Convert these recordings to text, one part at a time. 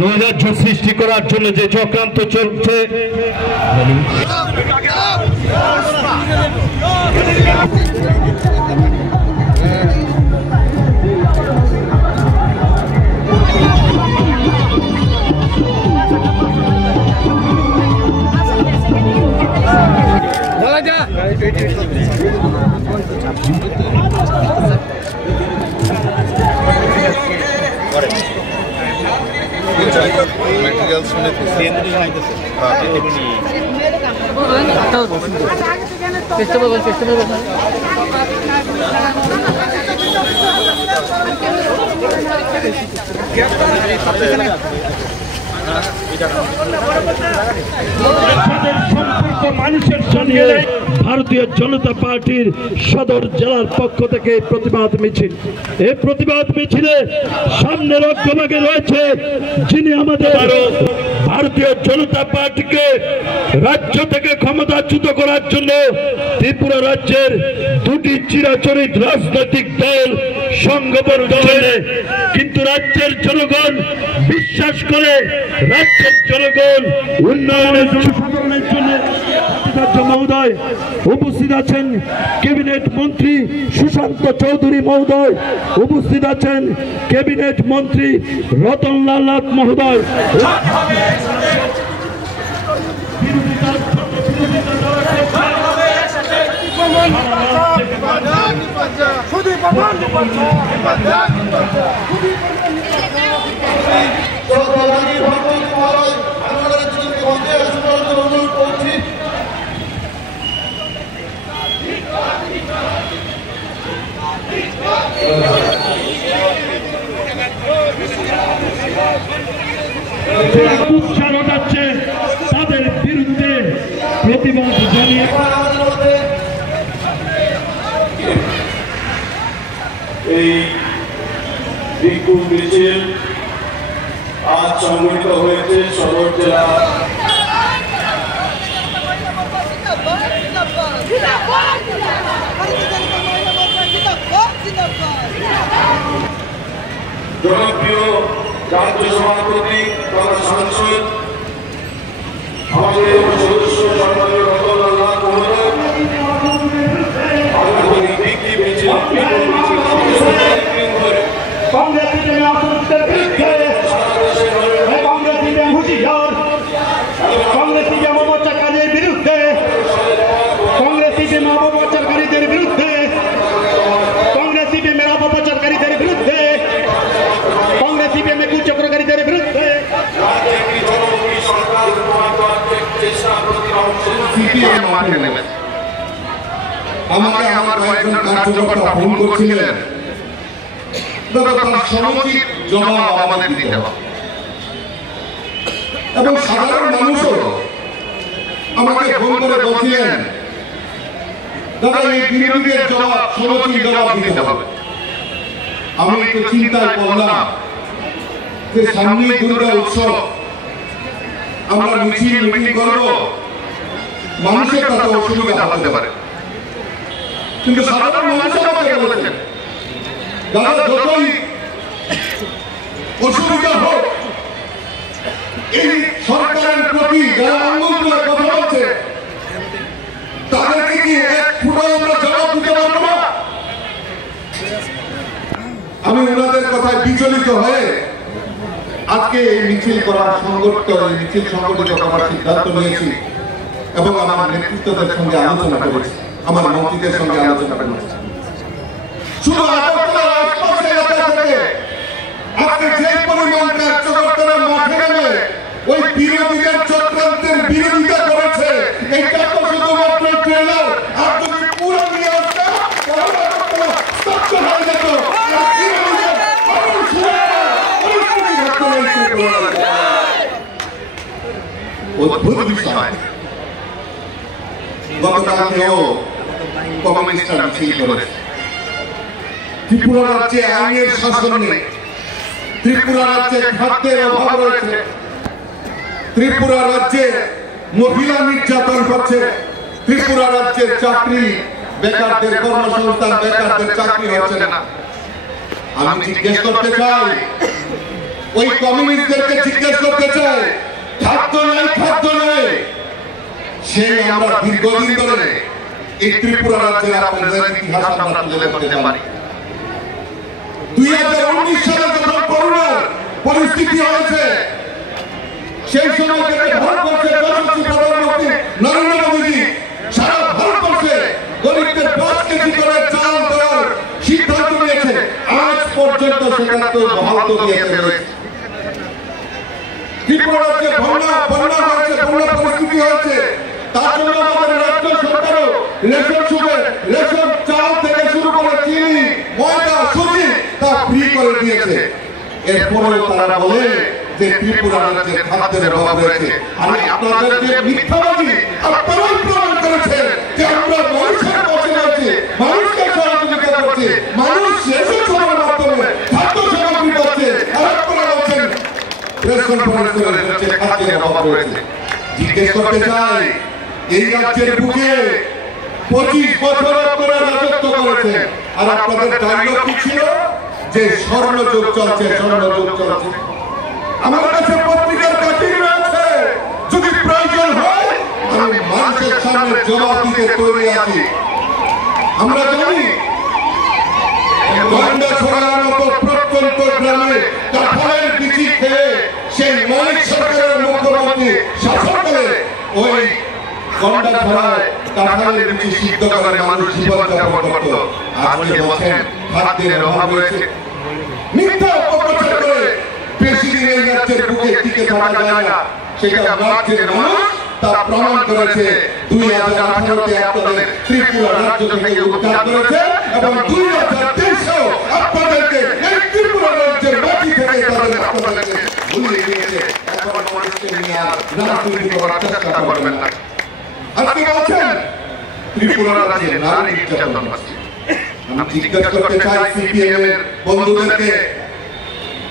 নৈরাজ্য সৃষ্টি করার জন্য যে চক্রান্ত চলছে, মানুষের সঙ্গে ভারতীয় জনতা পার্টির সদর জেলার পক্ষ থেকে প্রতিবাদ মিছিল। এই প্রতিবাদ মিছিলে সামনের অগ্রভাগে রয়েছে যিনি আমাদের ভারতীয় জনতা পার্টিকে রাজ্য থেকে ক্ষমতাচ্যুত করার জন্য ত্রিপুরা রাজ্যের দুটি চিরাচরিত রাজনৈতিক দল সংগবদ্ধ হয়ে, কিন্তু রাজ্যের জনগণ বিশ্বাস করে, রাজ্যের জনগণ উন্নয়নের সুসাধনের জন্য মহোদয় উপস্থিত আছেন, ক্যাবিনেট মন্ত্রী সুশান্ত চৌধুরী মহোদয় উপস্থিত আছেন, ক্যাবিনেট মন্ত্রী রতনলাল নাথ মহোদয় উৎসাহ ঘটাচ্ছে তাদের বিরুদ্ধে প্রতিবাদ জানিয়ে এই বিক্ষোভ মিছিল আজ সংগঠিত হয়েছে সদর জেলা জনপ্রিয় রাজ্য সভাপতি তথা সাংসদ আমাদের সদস্য সম্মানীয় রতনলাল নাথ মহোদয় আগামী বিক্ষোভ মিছিল আমাকে আমার কয়েকজন কার্যকর্তা ফোন করছিলেন, সমুচিত জবাব আমাদের দিতে হবে এবং সাধারণ মানুষও আমাকে ফোন করে বলছিলেন, দাদা এই বিরোধীদের জবাব সমুচিত জবাব দিতে হবে। আমি একটু চিন্তায় পড়লাম যে সামনে দুর্গা উৎসব, আমরা মিছিল মিটিং করব, মানুষের কাছে অসুবিধা হতে পারে, কিন্তু সাধারণ মানুষ আমাকে বলেছেন, দাদা যতই অসুবিধা হোক, এই সরকারের প্রতি যারা আঙ্গুল তুলে কথা বলছে তাদেরকে কি এক ফুটো আমরা জবাব দিতে পারবো না? আমি ওনাদের কথায় বিচলিত হয়ে আজকে এই মিছিল করার মিছিল সংগঠিত করার সিদ্ধান্ত নিয়েছি এবং আমার নেতৃত্বদের সঙ্গে আলোচনা করেছি, আমার মন্ত্রীদের সঙ্গে আলোচনা করেছি। শুধু আগরতলার আশপাশের এলাকা থেকে আজকে যে পরিমাণ কার্যকর্তারা মাঠে নেমে ওই বিরোধীদের চক্রান্তের বিরোধিতা করেছে, এইটা তো শুধুমাত্র ট্রেলার। আর যদি পুরো নিয়ে আসতে হয়ে যেত, অদ্ভুত বিষয়। গতকালকেও কমিউনিস্টরা মিছিল করেছে। ত্রিপুরা রাজ্যে আইনের শাসন নেই, ত্রিপুরা রাজ্যে খাদ্যের অভাব রয়েছে, ত্রিপুরা রাজ্যে মহিলা নির্যাতন হচ্ছে, ত্রিপুরা রাজ্যের চাকরি বেকারদের কর্মসংস্থান, বেকারদের চাকরি হচ্ছে না। আমি জিজ্ঞেস করতে চাই, ওই কমিউনিস্টদেরকে জিজ্ঞেস করতে চাই, খাদ্য নাই সেই আমরা দীর্ঘদিন ধরে এই ত্রিপুরা রাজ্যের আপনাদের ইতিহাস আমরা তুলে ধরতে পারি। 2019 সালে যখন করোনার পরিস্থিতি হয়েছে, সেই সময় থেকে ভারতবর্ষের যশস্বী প্রধানমন্ত্রী নরেন্দ্র মোদী সারা ভারতবর্ষে গরিবদের 5 কেজি করে চাল দেওয়ার সিদ্ধান্ত নিয়েছে। আজ পর্যন্ত সেখানে তো বহাল তবিয়তে রয়েছে। ত্রিপুরা রাজ্যে বন্যা হয়েছে, বন্যা পরিস্থিতি হয়েছে, তার জন্য আমাদের রাজ্য সরকারও রেশন চাল থেকে শুরু করে চিনি, ময়দা, সুজি তা ফ্রি করে দিয়েছে। এরপরেও তারা বলে যে ত্রিপুরা রাজ্যে খাদ্যের অভাব রয়েছে। আমি আপনাদের যে মিথ্যাবাদী, আপনারাই প্রমাণ করেছেন যে আমরা মানুষের পাশে রয়েছি, মানুষকে সহযোগিতা করছি, মানুষ রেশন সরবরাহের মাধ্যমে খাদ্য সামগ্রী পাচ্ছে। আর আপনারা বলছেন প্রেস কনফারেন্স করে যে খাদ্যের অভাব রয়েছে। জিজ্ঞেস করতে চাই, এই রাজ্যের বুকে 25 বছর আপনারা রাজত্ব করেছেন, আর আপনাদের ডায়লগ কি ছিল যে স্বর্ণযুগ চলছে। আমার কাছে পত্রিকার কাটিং রয়েছে, যদি প্রয়োজন হয় আমি মানুষের সামনে জবাব দিতে তৈরি আছি। আমরা জানি গন্ডা ছড়ার মতো প্রত্যন্ত গ্রামে কাঁঠালের বিচি খেয়ে সেই মানিক সরকারের মুখ্যমন্ত্রী শাসনকালে ওই গন্ডা ছড়ায় কাঁঠালের বিচি সিদ্ধ করে মানুষ জীবনযাপন করত। আজকে বলছেন খাদ্যের অভাব রয়েছে। মিথ্যা অপপ্রচার করে বেশি দিন এই রাজ্যের বুকে টিকে থাকা যায় না, সেটা রাজ্যের মানুষ তা প্রমাণ করেছে। 2018-তে আপনাদের ত্রিপুরা রাজ্য থেকে উদ্ধার করেছে এবং 2023-এও আপনাদেরকে এই ত্রিপুরা রাজ্যের মাটি থেকে আপনাদেরকে ভুলিয়ে দিয়েছে। এখন মানুষকে নিয়ে রাজনীতি করার চেষ্টা করবেন না। আজকে বলছেন ত্রিপুরা রাজ্যে নারী নির্যাতন হচ্ছে। আমি জিজ্ঞেস করতে চাই সিপিএম এর বন্ধুদেরকে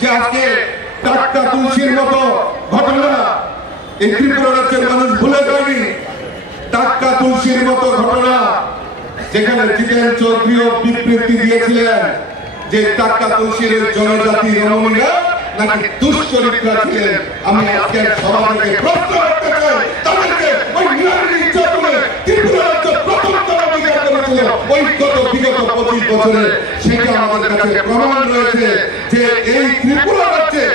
যে আজকে টাটকা তুলসীর মতো ঘটনা এই ত্রিপুরা রাজ্যের মানুষ ভুলে যায়নি। টাটকা তুলসীর মতো ঘটনা যেখানে জিতেন চৌধুরীও বিবৃতি দিয়েছিলেন যে টাটকা তুলসীর জনজাতি রমণীরা নাকি দুশ্চরিত্রা ছিলেন। আমি আজকে সভা থেকে প্রশ্ন করতে চাই, তাদেরকে ওই নারী নির্যাতনে ত্রিপুরা রাজ্য প্রথম বিচার করেছিল ওই বিগত 25 বছরে। সেটা আমাদের কাছে প্রমাণ রয়েছে যে এই ত্রিপুরা রাজ্যে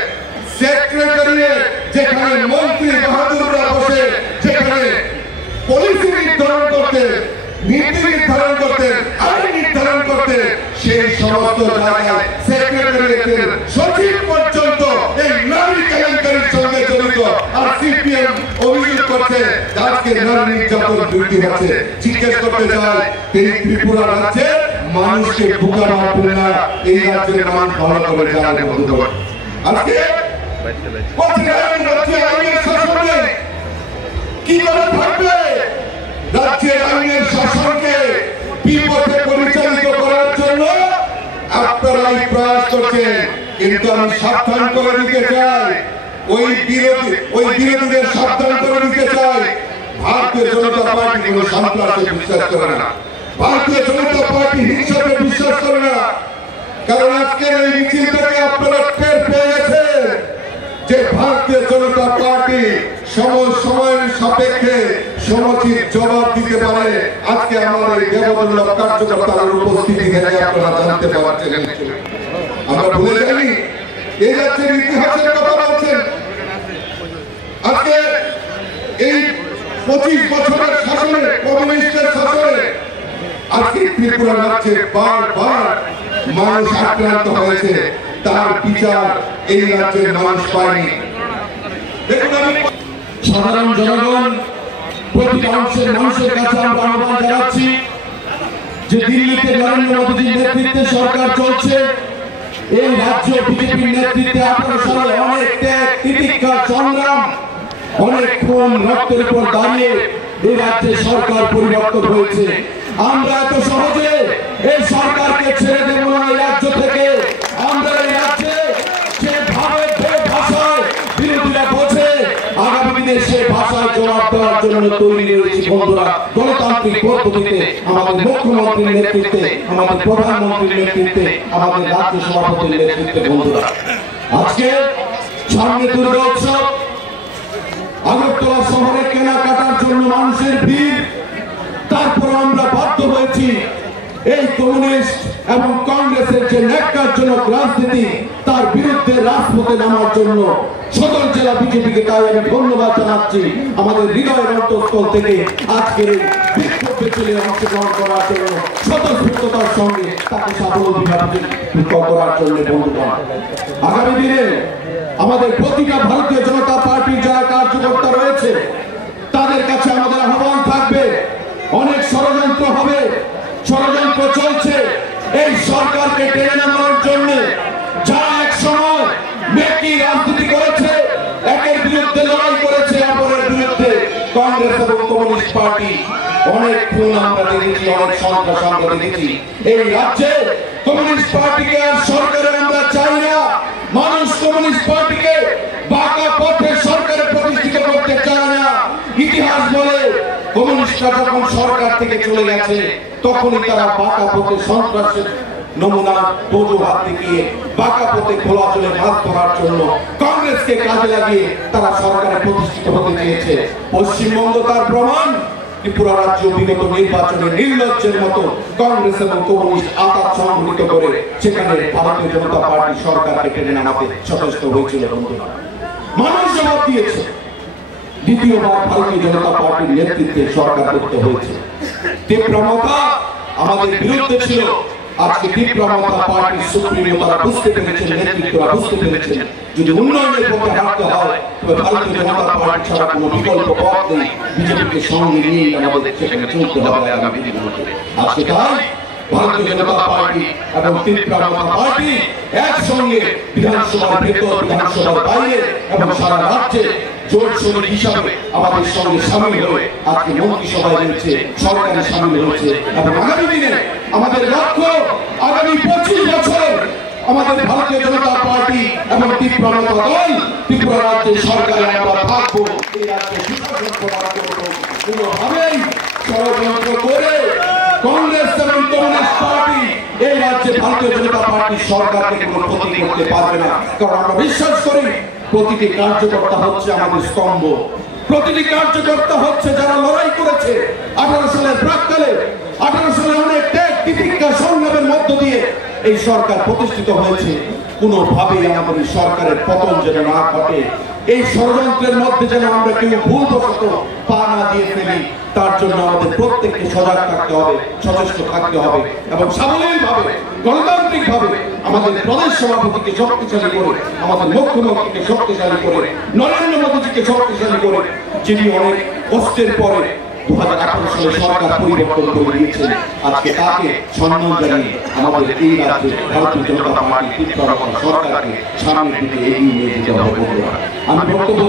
সেক্রেটারিয়েট যেখানে মন্ত্রী বাহাদুররা বসে, যেখানে পলিসি নির্ধারণ করতে, নীতি নির্ধারণ করতে, আইন নির্ধারণ করতে, সেই সমস্ত জায়গায় সেক্রেটারিয়েটের সচিব পর্যন্ত এই নারী কেলেঙ্কারির সঙ্গে জড়িত। আর সিপিএম অভিযোগ করছে আজকে নারী নির্যাতন বৃদ্ধি হচ্ছে। জিজ্ঞেস করতে চাই, এই ত্রিপুরা রাজ্যে মানুষকে বোকা বানাবেন না, এই রাজ্যের মানুষ ভালো করে জানে বন্ধুগণ। আজকে কি করে থাকবে রাজ্যের আইনের শাসনকে বিপথে পরিচালিত করার জন্য আপনারাই প্রয়াস করছেন। কিন্তু আমি সাবধান করে দিতে চাই, ওই বিরোধীদের সাবধান করে দিতে চাই, ভারতীয় জনতা পার্টি কোনো সন্ত্রাসে বিশ্বাস করে না, ভারতীয় জনতা পার্টি হিংসাকে বিশ্বাস করে না। কারণ আজকের এই মিছিল থেকে আপনারা টের পেয়ে গেছেন যে ভারতীয় জনতা পার্টি সময়ের সাপেক্ষে সমুচিত জবাব দিতে পারে। আজকে আমার এই দেবদুল্লভ কার্যকর্তার উপস্থিতি থেকে আপনারা জানতে পারছেন। আমরা ভুলে যাইনি এই রাজ্যের ইতিহাসের কথা বলছেন। আজকে এই 25 বছরের শাসনে, কমিউনিস্টের শাসনে আজকে ত্রিপুরা রাজ্যে বারবার মানুষ আক্রান্ত হয়েছে, তার বিচার এই রাজ্যের মানুষ পায়নি। সাধারণ জনগণ, প্রতিটা অংশের মানুষের কাছে আমরা আহ্বান জানাচ্ছি যে দিল্লিতে নরেন্দ্র মোদীর নেতৃত্বে সরকার চলছে। এই রাজ্য বিজেপির নেতৃত্বে 18 সালে অনেক ত্যাগ, তিতিক্ষা, সংগ্রাম, অনেক খুন রক্তের উপর দাঁড়িয়ে এই রাজ্যে সরকার পরিবর্তন হয়েছে। আমরা এত সহজে এই সরকারকে ছেড়ে দেব না। এই রাজ্য থেকে আমরা এই রাজ্যে যেভাবে ভাষায় বিরোধীরা বোঝে, আগামী দিনে সে ভাষায় জবাব দেওয়ার জন্য তৈরি রয়েছে বন্ধুরা। গণতান্ত্রিক পদ্ধতিতে আমাদের মুখ্যমন্ত্রীর নেতৃত্বে, আমাদের প্রধানমন্ত্রীর নেতৃত্বে, আমাদের রাজ্য সভাপতির নেতৃত্বে বন্ধুরা। আজকে সামনে দুর্গা উৎসব, আগরতলা শহরে কেনাকাটার জন্য মানুষের ভিড়। তারপর আমরা বাধ্য হয়েছি এই কমিউনিস্ট এবং কংগ্রেসের যে ন্যাক্কারজনক রাজনীতি তার বিরুদ্ধে রাজপথে নামার জন্য সদর জেলা বিজেপিকে তাই আমি ধন্যবাদ জানাচ্ছি আমাদের হৃদয়ের অন্তঃস্থল থেকে আজকের এই বিক্ষোভ মিছিলে অংশগ্রহণ করার জন্য স্বতঃস্ফূর্ততার সঙ্গে তাকে স্বাবলম্বী করার জন্য বন্ধুগণ। আগামী দিনে আমাদের প্রতিটা ভারতীয় জনতা পার্টির যারা কার্যকর্তা রয়েছে তাদের কাছে আমাদের আহ্বান থাকবে, অনেক ষড়যন্ত্র হবে, ষড়যন্ত্র চলছে এই সরকারকে টেনে নামানোর জন্য। যারা এক সময় মেকি রাজনীতি করেছে, একের বিরুদ্ধে লড়াই করেছে, অপরের বিরুদ্ধে কংগ্রেস এবং কমিউনিস্ট পার্টি অনেক খুন আমরা দেখেছি, অনেক সন্ত্রাস আমরা দেখেছি। এই রাজ্যে কমিউনিস্ট পার্টিকে আর সরকারে আমরা চাই না। মানুষ কমিউনিস্ট পার্টিকে বাঁকা পথে সরকারে প্রতিষ্ঠিত করতে চায় না। ইতিহাস বলে কমিউনিস্টরা যখন সরকার থেকে চলে গেছে তখনই তারা বাঁকা পথে সন্ত্রাসের নমুনা অজুহাত দেখিয়ে বাঁকা পথে খোলা চলে মাছ ধরার জন্য কংগ্রেসকে কাজে লাগিয়ে তারা সরকারে প্রতিষ্ঠিত হতে চেয়েছে। পশ্চিমবঙ্গ তার প্রমাণ। ত্রিপুরা রাজ্য বিগত নির্বাচনে নির্লজ্জের মতো কংগ্রেস এবং কমিউনিস্ট আঘাত সংঘটিত করে সেখানে ভারতীয় জনতা পার্টি সরকারকে টেনে নামাতে সচেষ্ট হয়েছিল। মানুষ জবাব দিয়েছে। দ্বিতীয়বার ভারতীয় জনতা পার্টির নেতৃত্বে সরকার করতে হয়েছে। তীব্রমতা আমাদের বিরুদ্ধে ছিল। আজকে তীব্রমতা পার্টির সুপ্রিমো তারা বুঝতে পেরেছেন, নেতৃত্বরা বুঝতে পেরেছেন যদি উন্নয়নের পথে হাঁটতে হয় তবে ভারতীয় জনতা পার্টি ছাড়া কোনো বিকল্প পথ নেই। বিজেপিকে সঙ্গে নিয়ে আমাদের সেখানে চলতে হবে আগামী দিনগুলোতে। আজকে তাই ভারতীয় জনতা পার্টি এবং তীব্রমতা পার্টি একসঙ্গে বিধানসভার ভেতর, বিধানসভার বাইরে এবং সারা রাজ্যে জোট শরীর হিসাবে আমাদের সঙ্গে সামিল হয়ে আজকে মন্ত্রিসভায় রয়েছে, সরকারে সামিল হয়েছে। এবং আগামী দিনে আমাদের লক্ষ্য আগামী 25 বছর আমাদের ভারতীয় জনতা পার্টি এবং তীব্রমতা দল ত্রিপুরা রাজ্যের সরকারে আমরা থাকবো। এই রাজ্যে সুশাসন প্রদান করবো। কোনোভাবেই ষড়যন্ত্র করে কংগ্রেস এবং কমিউনিস্ট পার্টি এই রাজ্যে ভারতীয় জনতা পার্টির সরকারকে কোনো ক্ষতি করতে পারবে না। কারণ আমরা বিশ্বাস করি প্রতিটি কার্যকর্তা হচ্ছে আমাদের স্তম্ভ। প্রতিটি কার্যকর্তা হচ্ছে যারা লড়াই করেছে 18 সালের প্রাক্কালে। 18 সালে অনেক ত্যাগ তিতিক্ষা সংগ্রামের মধ্য দিয়ে এই সরকার প্রতিষ্ঠিত হয়েছে। কোনোভাবেই আমাদের সরকারের পতন যেন না ঘটে, এই ষড়যন্ত্রের মধ্যে যেন আমরা কেউ ভুলবশত পা না দিয়ে ফেলি, তার জন্য আমাদের প্রত্যেককে সজাগ থাকতে হবে, সচেষ্ট থাকতে হবে এবং সাবলীলভাবে গণতান্ত্রিকভাবে আমাদের প্রদেশ সভাপতিকে শক্তিশালী করে, আমাদের মুখ্যমন্ত্রীকে শক্তিশালী করে, নরেন্দ্র মোদীজিকে শক্তিশালী করে, যিনি অনেক কষ্টের পরে 2018 সালে সরকার পরিবর্তন করে দিয়েছেন, আজকে তাকে সম্মান জানিয়ে আমাদের এই রাজ্যে ভারতীয় জনতা পার্টি তীব্রমতা সরকারকে সামনের দিকে এগিয়ে নিয়ে যেতে হবে। আমি বক্তব্য